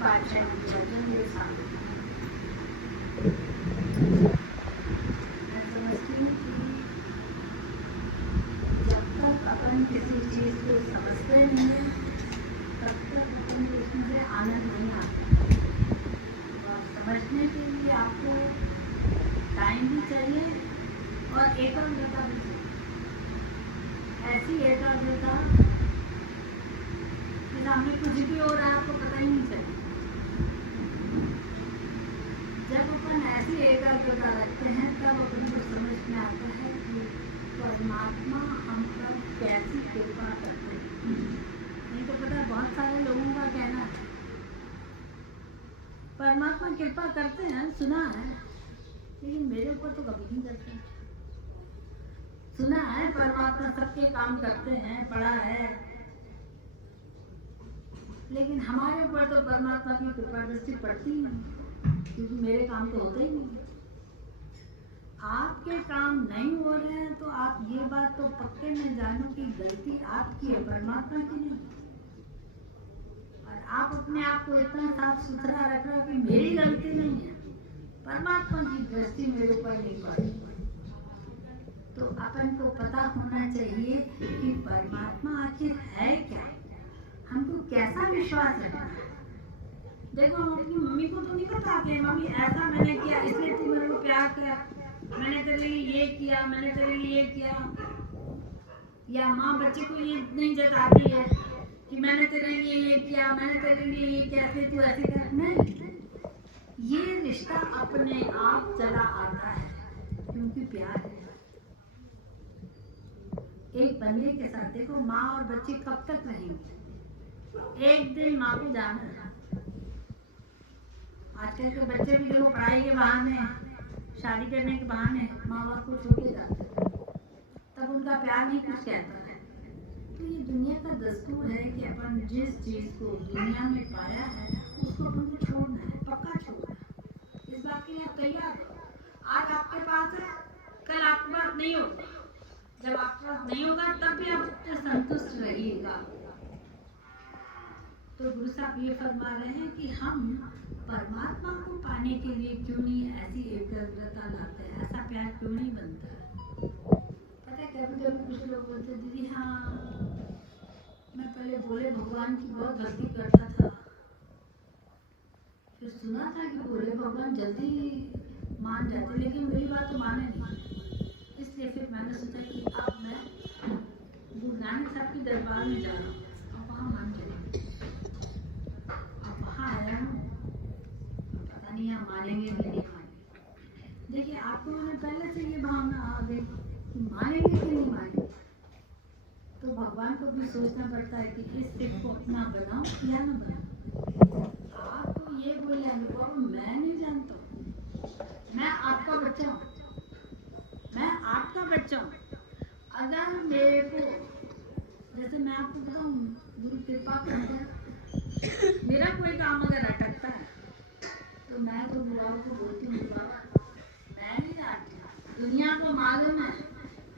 पातशाही की वचन मेरे सामने। मैं समझती हूँ कि जब तक अपन किसी चीज़ को समझते नहीं हैं तब तक अपन को उसमें से आनंद नहीं आता। और समझने के लिए आपको टाइम भी चाहिए और एकाग्रता भी चाहिए। ऐसी एकाग्रता कि सामने कुछ भी हो रहा है आपको पता ही नहीं चले। जब अपन ऐसी एकाग्रता रखते हैं तब अपन को समझ में आता है कि परमात्मा हम पर कैसी कृपा करते हैं। नहीं तो पता है बहुत सारे लोगों का कहना है परमात्मा कृपा करते हैं, सुना है, लेकिन मेरे ऊपर तो कभी नहीं करते। सुना है परमात्मा सबके काम करते हैं, पढ़ा है, लेकिन हमारे ऊपर तो परमात्मा की कृपा दृष्टि पड़ती ही नहीं, क्योंकि मेरे काम तो होते ही नहीं। आपके काम नहीं हो रहे हैं तो आप ये बात तो पक्के में जानो कि गलती आपकी है, परमात्मा की नहीं। और आप अपने आप को इतना साफ सुथरा रख रहे हो कि मेरी गलती नहीं है, परमात्मा की दृष्टि मेरे ऊपर नहीं पड़ी। तो अपन को पता होना चाहिए कि परमात्मा आखिर है क्या, हमको कैसा विश्वास रखना है। देखो हम अपनी मम्मी को तो नहीं बताते मम्मी ऐसा मैंने किया इसलिए तू मेरे को प्यार किया, मैंने तेरे लिए ये किया, मैंने तेरे लिए ये किया। या माँ बच्चे को ये नहीं जताती है कि मैंने तेरे लिए ये किया, मैंने तेरे लिए ये किया, फिर तू ऐसे कर। नहीं, ये रिश्ता अपने आप चला आता है क्योंकि प्यार है। एक बंदे के साथ देखो माँ और बच्चे कब तक रहेंगे, एक दिन माँ को जाना है। आजकल के बच्चे भी देखो पढ़ाई के बहाने, शादी करने के बहाने माँ बाप को छोड़ के जाते हैं, तब उनका प्यार नहीं कुछ कहता है। तो ये दुनिया का दस्तूर है कि अपन जिस चीज़ को दुनिया में पाया है उसको अपन को छोड़ना है, पक्का छोड़ना है। इस बात के लिए आप तैयार हो। आज आपके पास है, कल आपके पास नहीं होगा। जब आपके पास नहीं होगा तब भी आप उससे संतुष्ट रहिएगा। तो गुरु साहब ये फरमा रहे हैं कि हम परमात्मा को पाने के लिए क्यों नहीं ऐसी एकाग्रता लाते हैं, ऐसा प्यार क्यों नहीं बनता है। पता है कभी कभी कुछ लोग बोलते दीदी हाँ मैं पहले भोले भगवान की बहुत भक्ति करता था, फिर सुना था कि भोले भगवान जल्दी मान जाते, लेकिन मेरी बात तो माने नहीं। इसलिए फिर मैंने सोचा कि अब मैं गुरु नानक साहब के दरबार में जा रहा हूँ और वहाँ मान जाएंगे। अब वहाँ आया हूँ, पता नहीं आप मानेंगे कि नहीं मानेंगे। देखिए आपको मैंने पहले से ये भावना आ गई कि मानेंगे कि नहीं मानेंगे। तो भगवान को भी सोचना पड़ता है कि इस सिख को अपना बनाओ या न बनाओ। आपको ये बोले अनुभव मैं नहीं जानता हूँ, मैं आपका बच्चा हूँ, मैं आपका बच्चा हूँ। अगर मेरे को जैसे मैं आपको बताऊँ गुरु कृपा कर मेरा कोई काम अगर अटकता है तो मैं तो बुआ को बोलती हूँ बाबा मैं नहीं जानती, दुनिया को मालूम है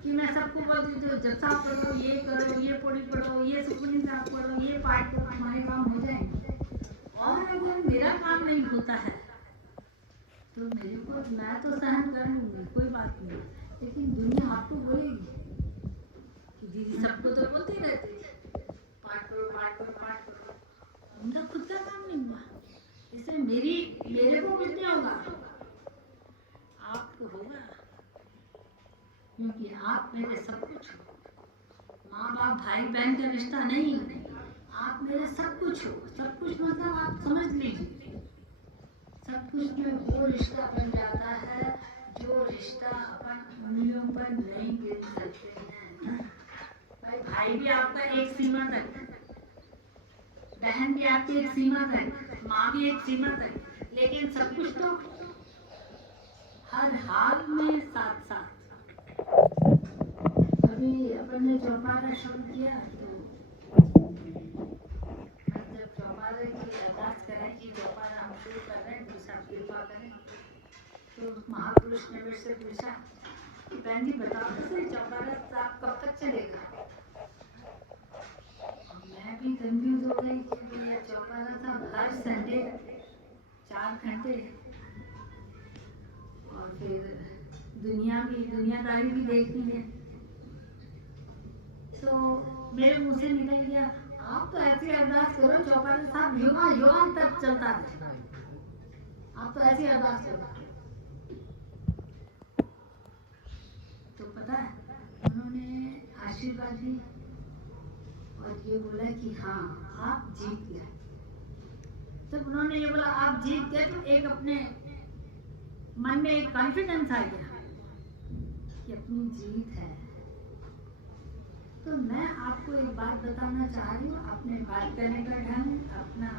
कि मैं सबको बोलती हूँ जप करो, ये पौड़ी पढ़ो, ये सुखमनी साहब पढ़ो, ये पाठ करो, हमारे काम हो जाएंगे। और अगर मेरा काम नहीं होता है तो मेरे को मैं तो सहन कर लूँगी, कोई बात नहीं, लेकिन दुनिया आपको बोलेगी कि दीदी सबको तो बोलती रहती है पाठ करो पाठ करो पाठ करो, उनका खुद का काम नहीं हुआ, इससे मेरे को कुछ नहीं होगा, आपको होगा, क्योंकि आप मेरे सब कुछ हो। माँ बाप भाई बहन का रिश्ता नहीं, आप मेरे सब कुछ हो। सब कुछ मतलब आप समझ लीजिए, सब कुछ में वो रिश्ता बन जाता है जो रिश्ता अपन उंगलियों पर नहीं गिन सकते हैं। भाई भी आपका एक सीमा तक, बहन भी आपकी एक सीमा तक, माँ भी एक सीमा तक, लेकिन सब कुछ तो हर हाल में साथ साथ। अभी अपन ने चौपारा शुरू किया तो जब चौपारा की अरदास करें कि चौपारा हम शुरू कर रहे हैं तो सब कृपा करें, तो महापुरुष ने मेरे से पूछा कि बहन जी बताओ तो सही चौपारा साहब कब तक चलेगा। मैं भी कंफ्यूज हो गई कि ये चौपारा चौपाला साहब हर संडे 4 घंटे, और फिर दुनियादारी भी देखनी है। तो मेरे मुंह से निकल गया, आप तो ऐसी अरदास करो चौपाला साहब युगान तक चलता रहे, आप तो ऐसी अरदास करो। तो पता है उन्होंने आशीर्वाद दी और ये बोला कि हाँ आप जीत गए। जब उन्होंने ये बोला आप जीत गए तो एक अपने मन में एक कॉन्फिडेंस आ गया कि अपनी जीत है। तो मैं आपको एक बात बताना चाह रही हूँ, अपने बात करने का ढंग, अपना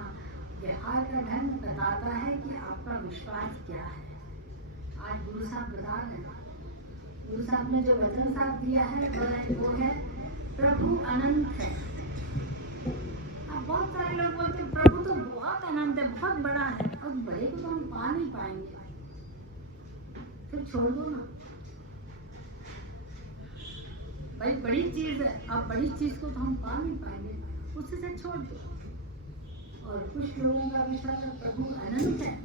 व्यवहार का ढंग बताता है कि आपका विश्वास क्या है। आज गुरु साहब बता रहे हैं, गुरु साहब ने जो वचन साहब दिया है वो है प्रभु अनंत है। अब बहुत सारे लोग बोलते हैं प्रभु तो बहुत अनंत है, बहुत बड़ा है, और बड़े को तो हम पा नहीं पाएंगे, फिर छोड़ दो ना भाई, बड़ी चीज है, अब बड़ी चीज को तो हम पा नहीं पाएंगे, उससे से छोड़ दो। और कुछ लोगों का विश्वास है प्रभु अनंत है,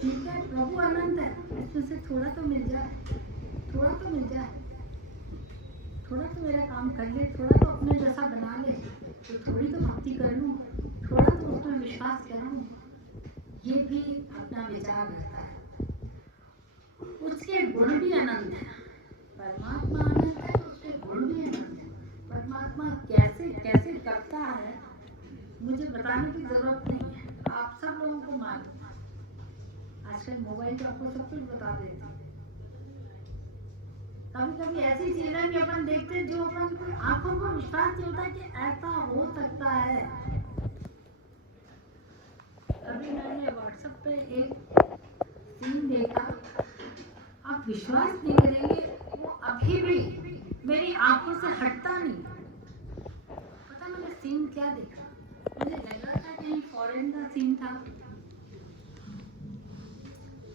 ठीक है प्रभु अनंत है, इसमें से थोड़ा तो मिल जाए, थोड़ा तो मिल जाए, थोड़ा तो मेरा काम कर ले, थोड़ा तो अपने जैसा बना ले, तो थोड़ी तो भक्ति कर लूँ, थोड़ा तो उस पर विश्वास कर लूँ, ये भी अपना विचार रहता है। उसके गुण भी अनंत है, परमात्मा अनंत है तो उसके गुण भी अनंत है। परमात्मा कैसे कैसे करता है मुझे बताने की जरूरत नहीं है, आप सब लोगों को मालूम है। आजकल मोबाइल तो आपको सब कुछ बता देते हैं। कभी कभी ऐसी चीजें भी अपन देखते हैं जो अपन को आंखों को विश्वास नहीं होता कि ऐसा हो सकता है। अभी मैंने व्हाट्सएप पे एक सीन देखा, आप विश्वास नहीं करेंगे, वो अभी भी मेरी आंखों से हटता नहीं। पता मैंने सीन क्या देखा, मुझे लगा था कहीं फॉरेन का सीन था।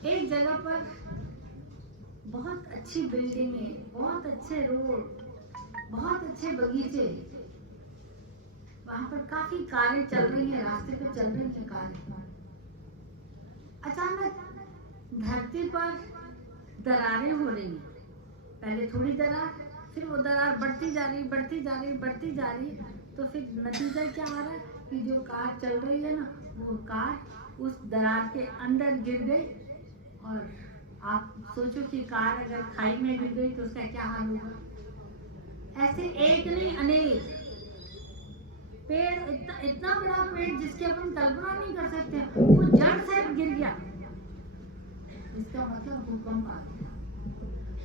एक जगह पर बहुत अच्छी बिल्डिंगें, बहुत अच्छे रोड, बहुत अच्छे बगीचे, वहां पर काफी कारें चल रही हैं, रास्ते पे चल रही हैं कारें। अचानक धरती पर दरारें हो रही हैं, पहले थोड़ी दरार, फिर वो दरार बढ़ती जा रही, बढ़ती जा रही, बढ़ती जा रही, तो फिर नतीजा क्या आ रहा है कि जो कार चल रही है ना, वो कार उस दरार के अंदर गिर गई। और आप सोचो कि कार अगर खाई में गिर गई तो उसका क्या हाल होगा। ऐसे एक नहीं अनेक पेड़, इतना बड़ा पेड़ जिसकी अपन कल्पना नहीं कर सकते, वो जड़ से गिर गया, इसका मतलब भूकंप आ गया।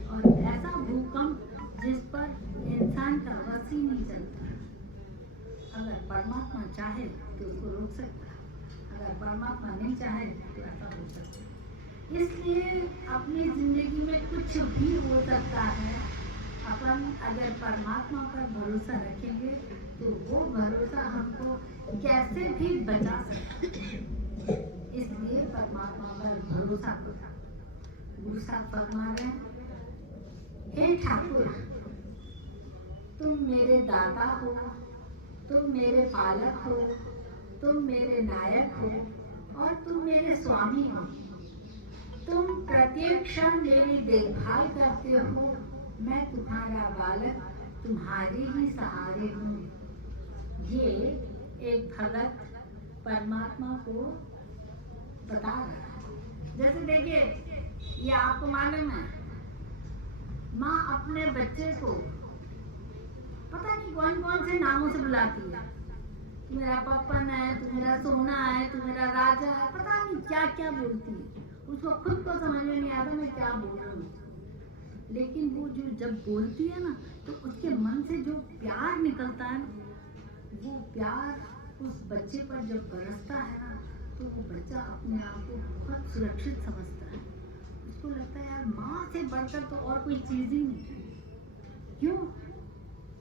और ऐसा भूकंप जिस पर इंसान का वश ही नहीं चलता। अगर परमात्मा चाहे तो उसको रोक सकता है, अगर परमात्मा नहीं चाहे तो ऐसा हो सकता है। इसलिए अपनी जिंदगी में कुछ भी हो सकता है, अपन अगर परमात्मा पर भरोसा रखेंगे तो वो भरोसा हमको कैसे भी बचा सकता है। इसलिए परमात्मा पर भरोसा करो। गुरु साहब फरमा रहे हैं, हे ठाकुर तुम मेरे दाता हो, तुम मेरे पालक हो, तुम मेरे नायक हो और तुम मेरे स्वामी हो। तुम प्रत्येक क्षण मेरी देखभाल करते हो, मैं तुम्हारा बालक, तुम्हारे ही सहारे हूँ। ये एक भगत परमात्मा को बता रहा है। जैसे देखिए, ये आपको मालूम है, माँ अपने बच्चे को पता नहीं कौन कौन से नामों से बुलाती है। तू मेरा पप्पन है, तू मेरा सोना है, तू मेरा राजा है, पता नहीं क्या क्या बोलती है। उसको खुद को समझ में नहीं आता मैं क्या बोल रही हूँ, लेकिन वो जो जब बोलती है ना, तो उसके मन से जो प्यार निकलता है ना, वो प्यार उस बच्चे पर जब बरसता है ना, तो वो बच्चा अपने आप को बहुत सुरक्षित समझता है। उसको लगता है यार माँ से बढ़कर तो और कोई चीज़ ही नहीं है। क्यों?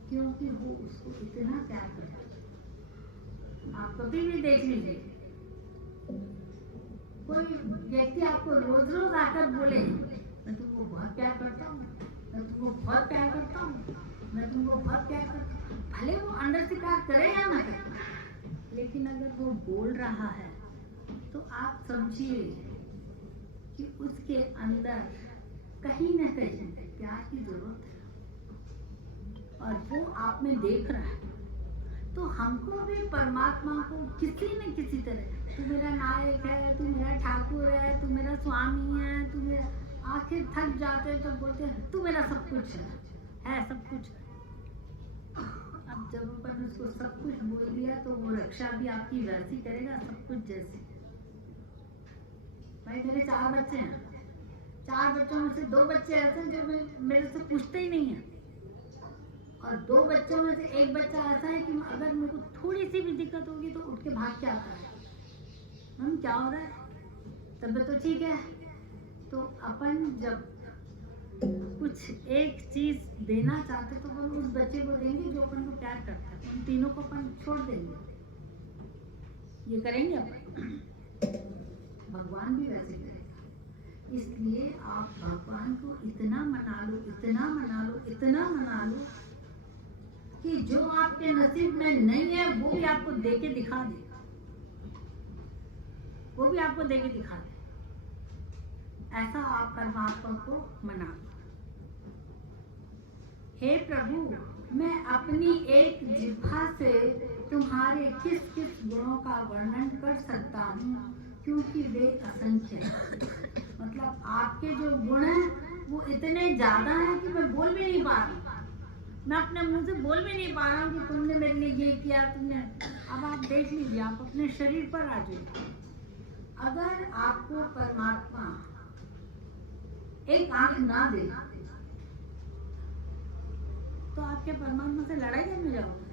क्योंकि वो उसको इतना प्यार करता है। आप कभी भी देख लीजिए, कोई व्यक्ति आपको रोज रोज आकर बोले मैं तुमको बहुत प्यार करता हूँ, मैं तुमको बहुत प्यार करता हूँ, मैं तुमको बहुत प्यार करता हूँ, भले वो अंदर से प्यार करे या ना करे, लेकिन अगर वो बोल रहा है तो आप समझिए कि उसके अंदर कहीं ना कहीं प्यार की जरूरत है और वो आप में देख रहा है। तो हमको भी परमात्मा को किसी न किसी तरह, तू मेरा नायक है, तू मेरा ठाकुर है, तू मेरा स्वामी है, तू मेरा, आखिर थक जाते हैं तो बोलते हैं तू मेरा सब कुछ है सब कुछ है। अब जब अपन उसको सब कुछ बोल दिया तो वो रक्षा भी आपकी वैसी करेगा सब कुछ जैसे। भाई मेरे 4 बच्चे हैं, 4 बच्चों में से 2 बच्चे ऐसे हैं जो मेरे से पूछते ही नहीं है, और 2 बच्चों में से एक बच्चा ऐसा है कि अगर मेरे को थोड़ी सी भी दिक्कत होगी तो उठ के भाग के आता है, मैम क्या हो रहा है, तबीयत तो ठीक है। तो अपन जब कुछ एक चीज देना चाहते तो वो उस बच्चे को देंगे जो अपन को प्यार करता है, उन तीनों को अपन छोड़ देंगे, ये करेंगे अपन। भगवान भी वैसे करेगा। इसलिए आप भगवान को इतना मना लो, इतना मना लो, इतना मना लो कि जो आपके नसीब में नहीं है वो भी आपको दे के दिखा दे, वो भी आपको दे के दिखा दे। ऐसा आप परमात्मा को मना लो। हे प्रभु, मैं अपनी एक जिह्वा से तुम्हारे किस किस गुणों का वर्णन कर सकता हूँ, क्योंकि वे असंख्य हैं। मतलब आपके जो गुण हैं वो इतने ज्यादा हैं कि मैं बोल भी नहीं पा रही, मैं अपने मुंह से बोल भी नहीं पा रहा हूँ कि तुमने मेरे लिए ये किया, तुमने। अब आप देख लीजिए, आप अपने शरीर पर आ जाइए। अगर आपको परमात्मा एक आंख ना दे तो आपके परमात्मा से लड़ाई करने जाओगे।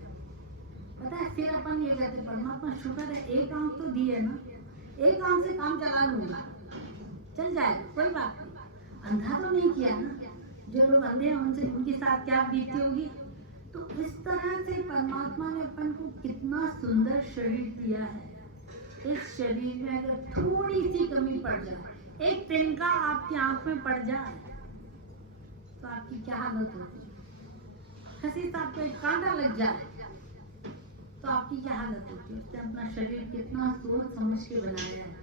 पता है, फिर अपन ये कहते परमात्मा शुक्र है एक आंख तो दी है ना, एक आंख से काम चला लूंगा, चल जाएगा, कोई बात नहीं, अंधा तो नहीं किया ना। जो लोग अंधे हैं उनसे, उनके साथ क्या बीती होगी। तो इस तरह से परमात्मा ने अपन को कितना सुंदर शरीर दिया है। इस शरीर में अगर थोड़ी सी कमी पड़ जाए, एक तिनका आपकी आंख में पड़ जाए तो आपकी क्या हालत होती है। किसी से आपको एक कांटा लग जाए तो आपकी क्या हालत होती है। उसने अपना शरीर कितना सोच समझ के बनाया है।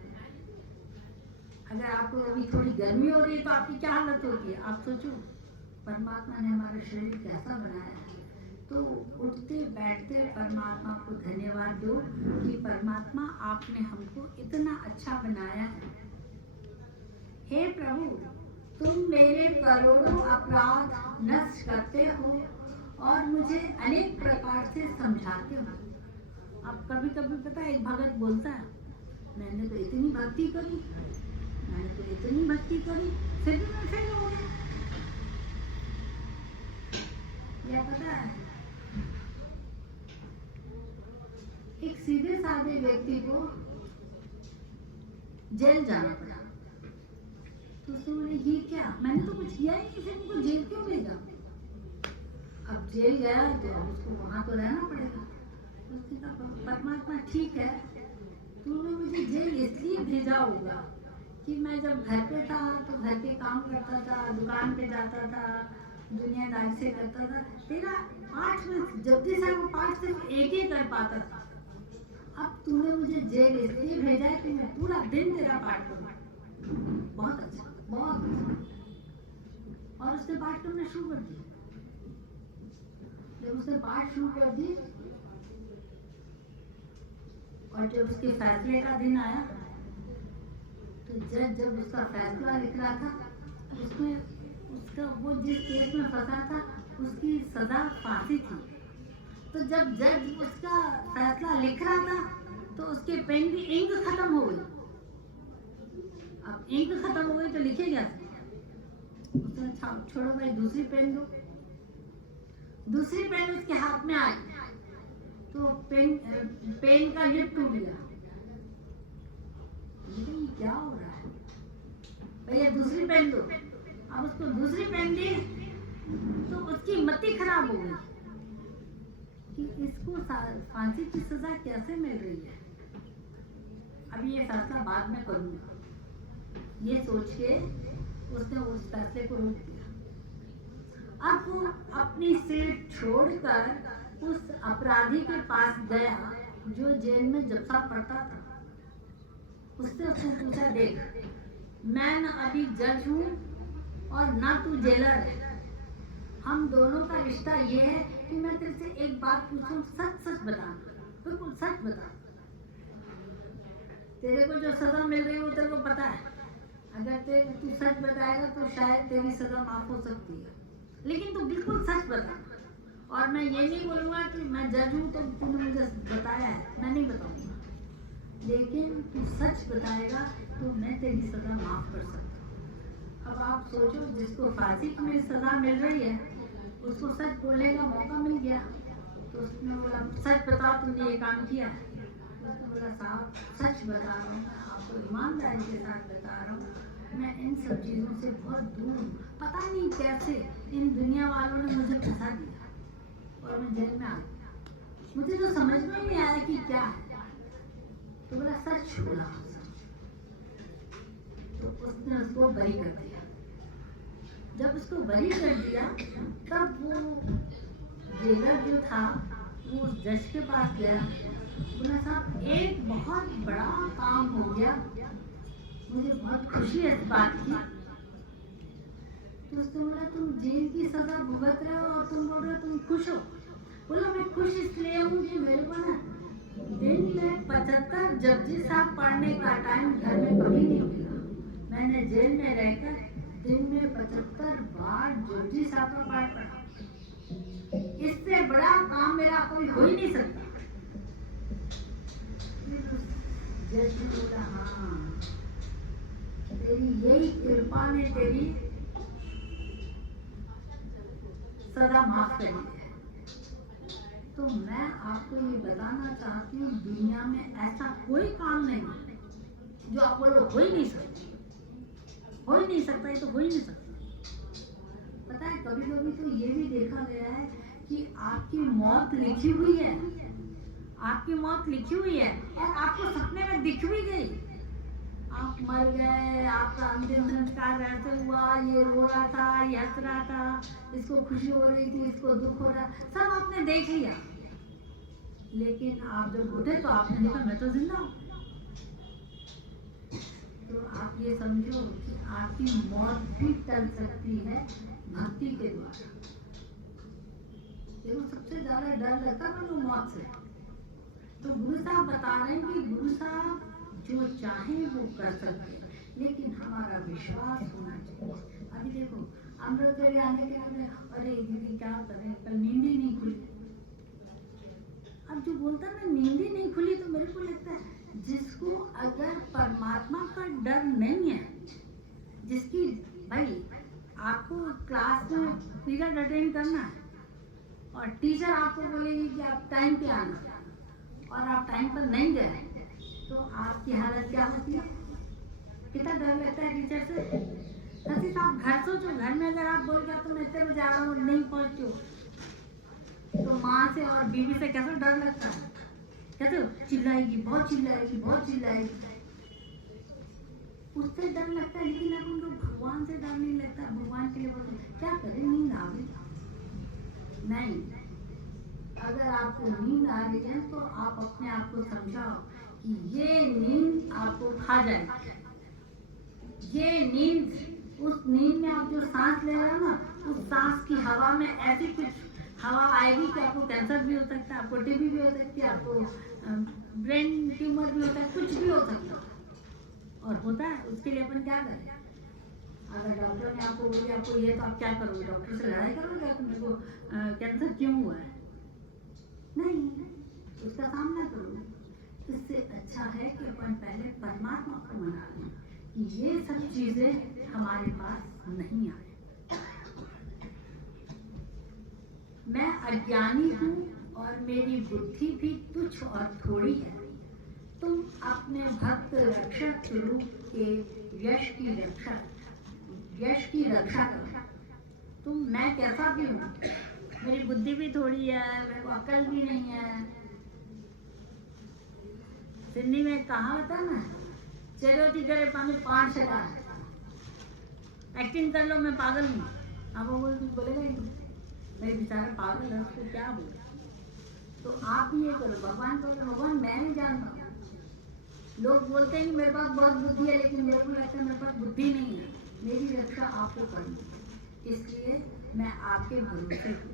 अगर आपको अभी थोड़ी गर्मी हो रही है तो आपकी क्या हालत होती है। आप सोचो परमात्मा ने हमारा शरीर कैसा बनाया है। तो उठते बैठते परमात्मा को धन्यवाद दो कि परमात्मा आपने हमको इतना अच्छा बनाया है। हे प्रभु, तुम मेरे करोड़ों अपराध नष्ट करते हो और मुझे अनेक प्रकार से समझाते हो। अब कभी कभी पता है, एक भगत बोलता है मैंने तो इतनी भक्ति करी, मैंने तो इतनी भक्ति करी, फिर भी मैं फेल हो गया। या पता है, एक सीधे साधे व्यक्ति को जेल जाना पड़ा। तो उसने बोले ये क्या, मैंने तो कुछ किया ही नहीं, फिर उनको जेल क्यों भेजा। अब जेल गया तो अब उसको वहां तो रहना पड़ेगा। उसने कहा परमात्मा ठीक है, तूने मुझे जेल इसलिए भेजा होगा कि मैं जब घर पे था तो घर के काम करता था, दुकान पे जाता था, दुनियादारी से करता था। तेरा पाठ में जल्दी से वो पाठ सिर्फ एक ही कर पाता था। अब तूने मुझे जेल इसलिए भेजा है कि मैं पूरा दिन तेरा पाठ करूँ। बहुत अच्छा, बहुत अच्छा। और उसने पाठ करना शुरू कर दिया। जब उसने पाठ शुरू कर दी और जब उसके फैसले का दिन आया तो जज जब उसका फैसला लिख रहा था, उसमें उसका वो जिस केस में फंसा था उसकी सजा फांसी थी। तो जब जज उसका फैसला लिख रहा था तो उसके पेन की इंक खत्म हो गई। अब इंक खत्म हो गई तो लिखे क्या था। उसने छोड़ो भाई, दूसरी पेन दो। दूसरी पेन उसके हाथ में आई तो पेन का निब टूट गया। लेकिन क्या हो रहा है भैया, दूसरी पेन दो। अब उसको दूसरी पेन दी तो उसकी मति खराब हो गई कि इसको फांसी की सजा कैसे मिल रही है। अब ये फैसला बाद में करूंगा, ये सोच के उसने उस फैसले को रोक दिया। अब वो अपनी सीट छोड़कर उस अपराधी के पास गया जो जेल में जब साहब पढ़ता था, उससे उसने पूछा, देख मैं न अभी जज हूँ और ना तू जेलर है, हम दोनों का रिश्ता ये है कि मैं तेरे से एक बात पूछूं, सच सच बता, बिल्कुल सच बता। तेरे को जो सजा मिल रही है वो तेरे को पता है, अगर तू सच बताएगा तो शायद तेरी सजा माफ हो सकती है, लेकिन तू बिल्कुल सच बता। और मैं ये नहीं बोलूँगा कि मैं जज हूँ तो तूने मुझे बताया है, मैं नहीं बताऊँगा, लेकिन तू सच बताएगा तो मैं तेरी सजा माफ कर सकता हूँ। अब आप सोचो, जिसको फांसी की सजा मिल रही है उसको सच बोलने का मौका मिल गया, तो उसने बोला, सच बताओ तुमने ये काम किया है? उसने बोला, साहब सच बता रहा हूँ, मैं आपको ईमानदारी के साथ बता रहा हूँ, मैं इन सब चीज़ों से बहुत दूर हूँ, पता नहीं कैसे इन दुनिया वालों ने मुझे फंसा दिया और मैं जेल में आ गया, मुझे तो समझ में नहीं आया कि क्या है। तो बोला सच बोला, तो उसने उसको बरी कर दिया। जब उसको बरी कर दिया तब वो जेलर जो था वो उस जज के पास गया, बोला साहब एक बहुत बड़ा काम हो गया, मुझे बहुत खुशी है इस बात की। तो उसने बोला, तुम जेल की सजा भुगत रहे हो और तुम बोल रहे हो तुम खुश हो? बोला मैं खुश इसलिए हूँ कि मेरे को ना दिन में 75 जपजी साहब पढ़ने का टाइम घर में कभी नहीं मिला। मैंने जेल में रहकर दिन में 75 बार जपजी साहब का पाठ पढ़ा, इससे बड़ा काम मेरा कोई हो ही नहीं सकता। जज ने बोला, हाँ तेरी यही कृपा ने तेरी सदा माफ करी है। तो मैं आपको ये बताना चाहती हूँ, दुनिया में ऐसा कोई काम नहीं जो आप बोलो हो ही नहीं सकता, हो ही नहीं सकता, ये तो हो ही नहीं सकता। पता है कभी कभी तो ये भी देखा गया है कि आपकी मौत लिखी हुई है, आपकी मौत लिखी हुई है और आपको सपने में दिख भी गई, आप मर गए, आपका अंतिम संस्कार ऐसे हुआ, ये रो रहा था, ये हंस रहा था, इसको खुशी हो रही थी, इसको दुख हो रहा, सब आपने देख लिया, लेकिन आप जब उठे तो आपने देखा मैं तो जिंदा हूँ। तो आप ये समझो कि आपकी मौत भी टल सकती है भक्ति के द्वारा। देखो सबसे ज्यादा डर लगता है मुझे मौत से। तो गुरु साहब बता रहे हैं कि गुरु साहब जो चाहे वो कर सकते हैं, लेकिन हमारा विश्वास होना चाहिए। अभी देखो अमृत वेले आने के बाद अरे दीदी क्या करें, कल नींद ही नहीं खुली। अब जो बोलता है ना नींद ही नहीं खुली, तो मेरे को लगता है जिसको अगर परमात्मा का डर नहीं है, जिसकी भाई आपको क्लास में पीरियड अटेंड करना है और टीचर आपको बोलेगी कि आप टाइम पे आना और आप टाइम पर नहीं गए, तो आपकी हालत क्या होती है? कितना डर लगता है टीचर से। सची आप घर सोचो, घर में अगर आप बोल गया तो मैं इतने बजे आ रहा हूँ नहीं पहुँचती हो, तो माँ से और बीवी से कैसा डर लगता है, कहते हो चिल्लाएगी, बहुत चिल्लाएगी, बहुत चिल्लाएगी, उससे डर लगता है। लेकिन अब उनको भगवान से डर नहीं लगता, भगवान के लिए बोलते क्या करें, नींद आ गई नहीं। अगर आपको नींद आ रही है तो आप अपने आप को समझाओ कि ये नींद आपको खा जाएगी, ये नींद, उस नींद में आप जो सांस ले रहे हो ना, उस सांस की हवा में ऐसी कुछ हवा आएगी कि आपको कैंसर भी हो सकता है, आपको टीबी भी हो सकती है, आपको ब्रेन ट्यूमर भी होता है, कुछ भी हो सकता है और होता है। उसके लिए अपन क्या करें? अगर डॉक्टर ने आपको बोले आपको ये, तो आप क्या करोगे? डॉक्टर से लड़ाई करोगे कि मेरे को कैंसर क्यों हुआ है? नहीं, उसका सामना करो। इससे अच्छा है कि अपन पहले परमात्मा को मना लें कि ये सब चीजें हमारे पास नहीं आए। मैं अज्ञानी हूँ और मेरी बुद्धि भी तुच्छ और थोड़ी है, तुम अपने भक्त रक्षक रूप के यश की रक्षा करो। तुम, मैं कैसा भी हूँ, मेरी बुद्धि भी थोड़ी है, मेरे को अकल भी नहीं है। सिंधी में कहावत है ना, चरोती करे पानी पान चला, एक्टिंग कर लो मैं पागल हूँ। अब वो बोलेगा ही, भाई बेचारा पागल है, उसको क्या बोले। तो आप भी ये करो, भगवान को भगवान मैं नहीं जानता। लोग बोलते हैं कि मेरे पास बहुत बुद्धि है, लेकिन मेरे को लगता है मेरे पास बुद्धि नहीं है, मेरी रक्षा आपको करनी है, इसलिए मैं आपके भरोसे हूँ।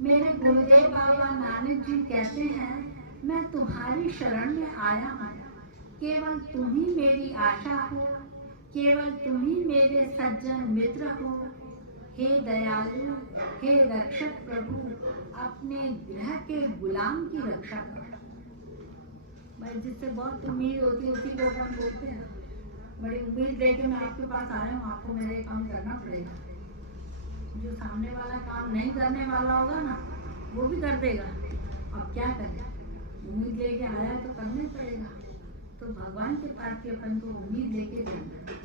मेरे गुरुदेव बाबा नानक जी कहते हैं, मैं तुम्हारी शरण में आया हूँ, केवल तुम ही मेरी आशा हो, केवल तुम ही मेरे सज्जन मित्र हो। हे दयालु, हे रक्षक प्रभु, अपने ग्रह के गुलाम की रक्षा करो। भाई जिससे बहुत उम्मीद होती है उसी को अपन बोलते हैं। बड़ी उम्मीद लेके मैं आपके पास आया हूँ, आपको मेरे काम करना पड़ेगा। जो सामने वाला काम नहीं करने वाला होगा ना, वो भी कर देगा। अब क्या करें, उम्मीद लेके आया तो करना ही पड़ेगा। तो भगवान के पास के अपन को उम्मीद लेके जाना।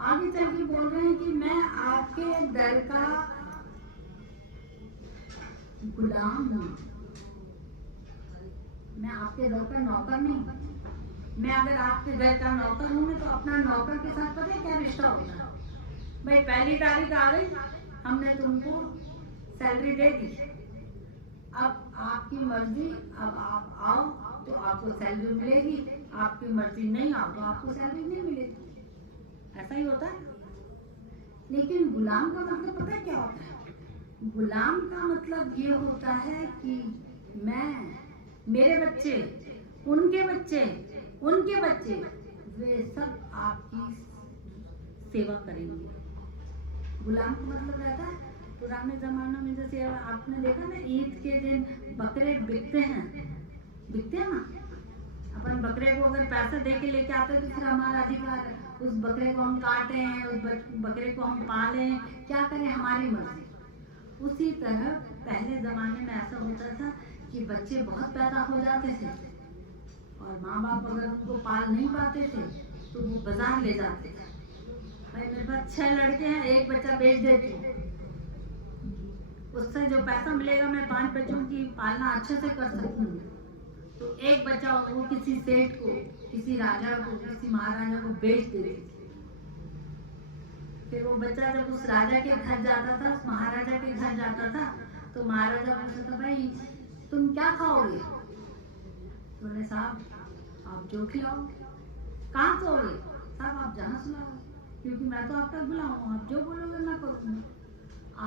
आगे चल के बोल रहे हैं कि मैं आपके दर का गुलाम हूँ, मैं आपके दर का नौकर नहीं। मैं अगर आपके दर का नौकर हूँ, मैं तो अपना नौकर के साथ पता है क्या रिश्ता होता है। भाई पहली तारीख आ गई, हमने तुमको सैलरी दे दी, अब आपकी मर्जी, अब आप आओ तो आपको सैलरी मिलेगी, आपकी मर्जी नहीं आओ तो आपको सैलरी नहीं मिलेगी। ऐसा ही होता है। लेकिन गुलाम का मतलब पता है क्या होता है? गुलाम का मतलब ये होता है कि मैं, मेरे बच्चे, उनके बच्चे, उनके बच्चे, वे सब आपकी सेवा करेंगे। गुलाम का मतलब रहता है, पुराने जमाने में जैसे आपने देखा ना, ईद के दिन बकरे बिकते हैं ना। अपन बकरे को अगर पैसा दे के लेके आते हैं तो फिर हमारा अधिकार है, उस बकरे को हम काटें, उस बकरे को हम पालें, क्या करें, हमारी मर्जी। उसी तरह पहले ज़माने में ऐसा होता था कि बच्चे बहुत पैदा हो जाते थे और माँ बाप अगर उनको पाल नहीं पाते थे तो वो बाजार ले जाते थे। भाई मेरे पास 6 लड़के हैं, एक बच्चा बेच देती हूँ, उससे जो पैसा मिलेगा मैं 5 बच्चों की पालना अच्छे से कर सकती हूँ। तो एक बच्चा वो किसी सेठ को, किसी राजा को, किसी महाराजा को बेच देती थी। फिर वो बच्चा जब उस राजा के घर जाता था, उस महाराजा के घर जाता था, तो महाराजा पूछता था, भाई तुम क्या खाओगे? बोले साहब आप जो खिलाओ। कहाँ सोओगे? साहब आप जहाँ सुलाओ, क्योंकि मैं तो आपका गुलाम हूँ, आप जो बोलोगे मैं करूँगा।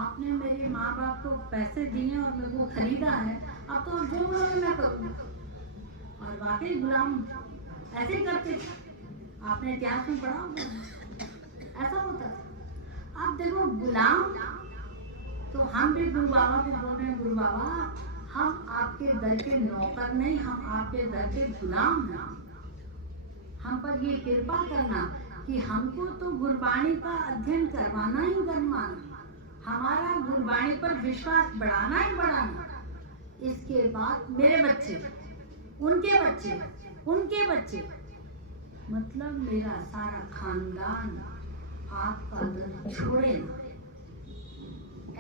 आपने मेरे माँ बाप को पैसे दिए और मेरे को खरीदा है, अब तो आप जो बोलोगे मैं करूँगा। और वाकई गुलाम ऐसे ही करते थे। आपने इतिहास में पढ़ा होगा, ऐसा होता था। आप देखो गुलाम, तो हम भी गुरु बाबा को बोल रहे हैं, गुरु बाबा हम आपके दर के नौकर नहीं, हम आपके दर के गुलाम हैं। हम पर ये कृपा करना कि हमको तो गुरबाणी का अध्ययन करवाना ही करवाना, हमारा गुरबाणी पर विश्वास बढ़ाना ही बढ़ाना। इसके बाद मेरे बच्चे, उनके बच्चे, उनके बच्चे, मतलब मेरा सारा खानदान आपका दर छोड़े ना।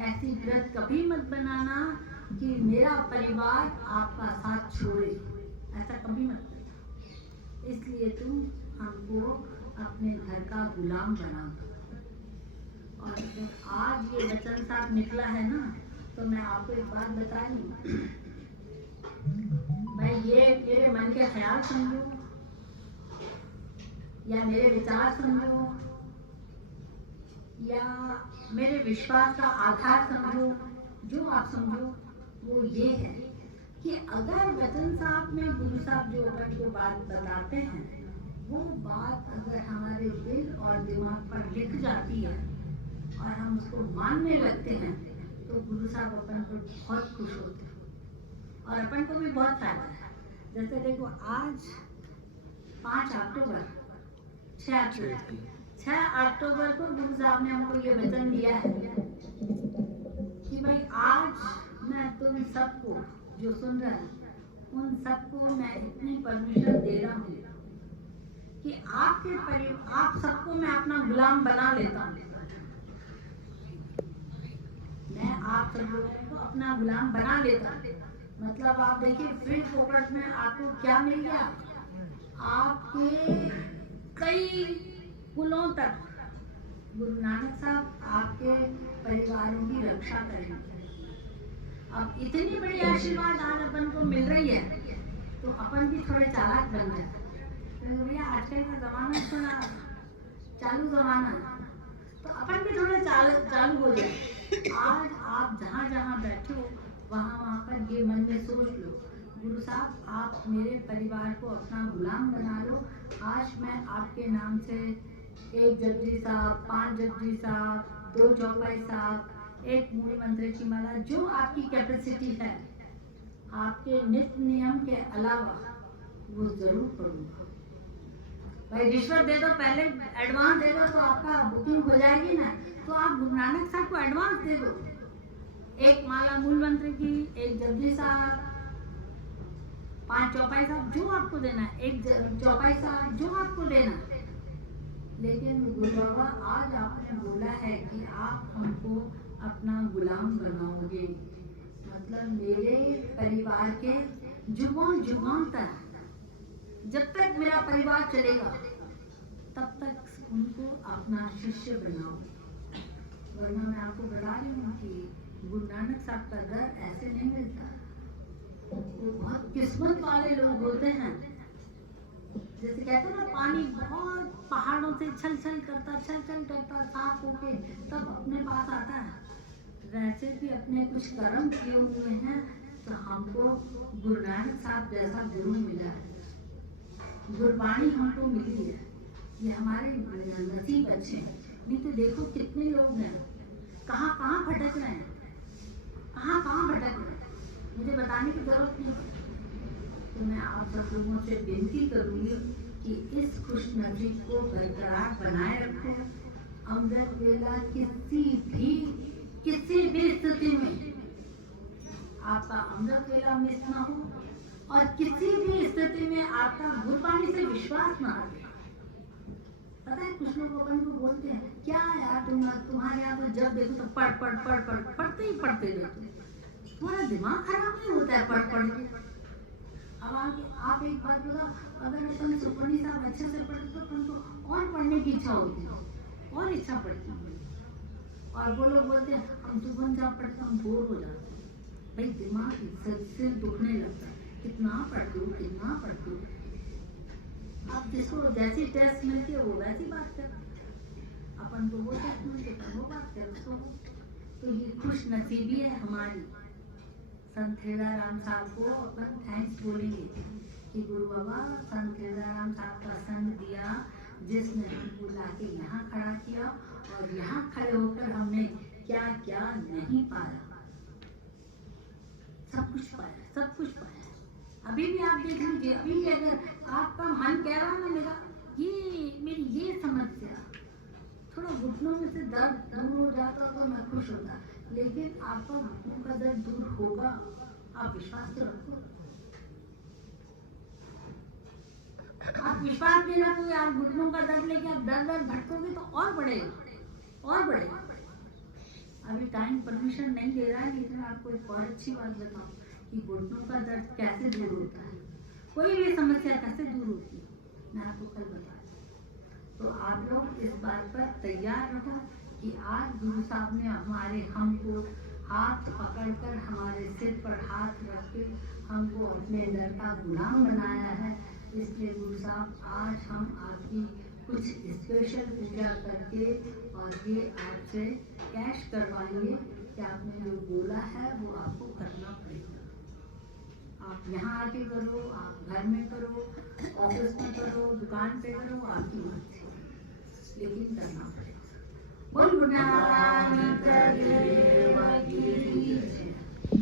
ऐसी व्रत कभी मत बनाना कि मेरा परिवार आपका साथ छोड़े, ऐसा कभी मत करना। इसलिए तुम हमको अपने घर का गुलाम बना दो। और जब आज ये वचन साथ निकला है ना, तो मैं आपको एक बात बता दूं भाई, ये मेरे मन के ख्याल समझो या मेरे विचार समझो या मेरे विश्वास का आधार समझो, जो आप समझो, वो ये है कि अगर वचन साहब में गुरु साहब जो अपन को बात बताते हैं, वो बात अगर हमारे दिल और दिमाग पर लिख जाती है और हम उसको मानने लगते हैं, तो गुरु साहब अपन को बहुत खुश होते हैं और अपन को भी बहुत फायदा है। जैसे देखो आज 5 अक्टूबर, 6 अक्टूबर को गुरु साहब ने हमको ये वचन दिया है कि भाई आज मैं तुम सबको जो सुन रहे हैं, उन सबको मैं इतनी परमिशन दे रहा हूँ कि आप सबको मैं अपना गुलाम बना लेता हूँ। मैं आप सब लोगों को अपना गुलाम बना लेता हूँ। मतलब आप देखिए फ्री फोकट में आपको क्या मिल गया, आपके कई कुलों तक गुरु नानक साहब आपके परिवारों की रक्षा करेंगे। अब इतनी बड़ी आशीर्वाद आज अपन को मिल रही है तो अपन भी थोड़े चालाक बन जाए। तो भैया आजकल का जमाना थोड़ा चालू जमाना है, तो अपन भी थोड़े चालू हो जाए। आज आप जहाँ जहाँ बैठे हो वहाँ पर ये मन में सोच लो, गुरु साहब आप मेरे परिवार को अपना गुलाम बना लो। आज मैं आपके नाम से 1 जपजी साहब, 5 जपजी साहब, 2 चौपाई साहब, 1 मूल मंत्र की माला, जो आपकी कैपेसिटी है, आपके नित्य नियम के अलावा वो जरूर करूँगा। भाई रिश्वत दे दो, पहले एडवांस दे दो तो आपका बुकिंग हो जाएगी ना। तो आप गुरु नानक साहब को एडवांस दे दो, 1 माला मूल मंत्र की, 1 जपजी साहब, 5 चौपाई साहब, जो आपको देना है, 1 चौपाई साहब, जो आपको देना है। लेकिन गुरु बाबा आज आपने बोला है कि आप हमको अपना गुलाम बनाओगे, मतलब मेरे परिवार के जुगान जुगान तक, जब तक मेरा परिवार चलेगा तब तक उनको अपना शिष्य बनाओ। वरना मैं आपको बता रही हूँ कि गुरु नानक साहब का दर ऐसे नहीं मिलता। वो बहुत किस्मत वाले लोग होते हैं। जैसे कहते हैं ना, पानी बहुत पहाड़ों से छल छल करता साफ होके तब अपने पास आता है, वैसे भी अपने कुछ कर्म किए हुए हैं तो हमको गुरु नानक साहब जैसा गुरु मिला है, गुरबाणी हमको मिली है। ये हमारे नसीब अच्छे हैं। नहीं तो देखो कितने लोग हैं, कहाँ कहाँ भटक रहे हैं, कहाँ कहाँ भटक रहे हैं, मुझे बताने की जरूरत नहीं। तो मैं आप सब लोगों से विनती करूंगी कि इस खुश नसीब को बरकरार बनाए रखो। अमृत वेला किसी भी स्थिति में आपका अमृत वेला मिस ना हो, और किसी भी स्थिति में आपका गुरबाणी से विश्वास ना हो। पता है कुछ लोग अपन को बोलते हैं, क्या यार तुम्हारे यहाँ तो जब देखो तो पढ़ते ही पढ़ते रहते, तुम्हारा दिमाग खराब नहीं होता है पढ़ के। अब आप एक बात बताओ, अगर अपन सुपनी साहब अच्छे से पढ़ते तो अपन को और पढ़ने की इच्छा होती है, और इच्छा पड़ती है। और वो लोग बोलते हैं हम सुपनी साहब पढ़ते हम बोर हो जाते हैं। भाई दिमाग सिर दुखने लगता है, कितना पढ़ दो। आप जिसको जैसी टेस्ट मिलती है वो वैसी बात कर, अपन को वो टेस्ट मिलती है वो बात कर उसको। तो ये खुश नसीबी है हमारी। संत खेदाराम साहब को अपन थैंक्स बोलेंगे कि गुरु बाबा संत खेदाराम साहब का संग दिया, जिसने हमको लाके यहाँ खड़ा किया, और यहाँ खड़े होकर हमने क्या क्या नहीं पाया, सब कुछ पाया। अभी भी आप देख लीजिए, अभी भी अगर आपका मन कह रहा ना मेरी ये समस्या, थोड़ा घुटनों में से दर्द दूर हो जाता तो मैं खुश होता, लेकिन आपका घुटनों का दर्द दूर होगा, आप विश्वास तो रखो। आप विश्वास नहीं रखोगे, आप घुटनों का दर्द लेके आप दर्द भटकोगे तो और बढ़ेगा। अभी टाइम परमिशन नहीं दे रहा है, लेकिन आपको एक और अच्छी बात बताऊं कि घुटनों का दर्द कैसे दूर होता है, कोई भी समस्या कैसे दूर होती है, मैं आपको कल बताऊं। तो आप लोग इस बात पर तैयार रहो कि आज गुरु साहब ने हमको हाथ पकड़कर हमारे सिर पर हाथ रख के हमको अपने दर का गुलाम बनाया है। इसलिए गुरु साहब आज हम आपकी कुछ स्पेशल पूजा करके और ये आपसे कैश करवाएंगे कि आपने जो बोला है वो आपको करना पड़ेगा। आप यहाँ आके करो, आप घर में करो, ऑफिस में करो, दुकान पे करो, आपकी मर्जी, लेकिन करना पड़ेगा। बोल गुरु नानक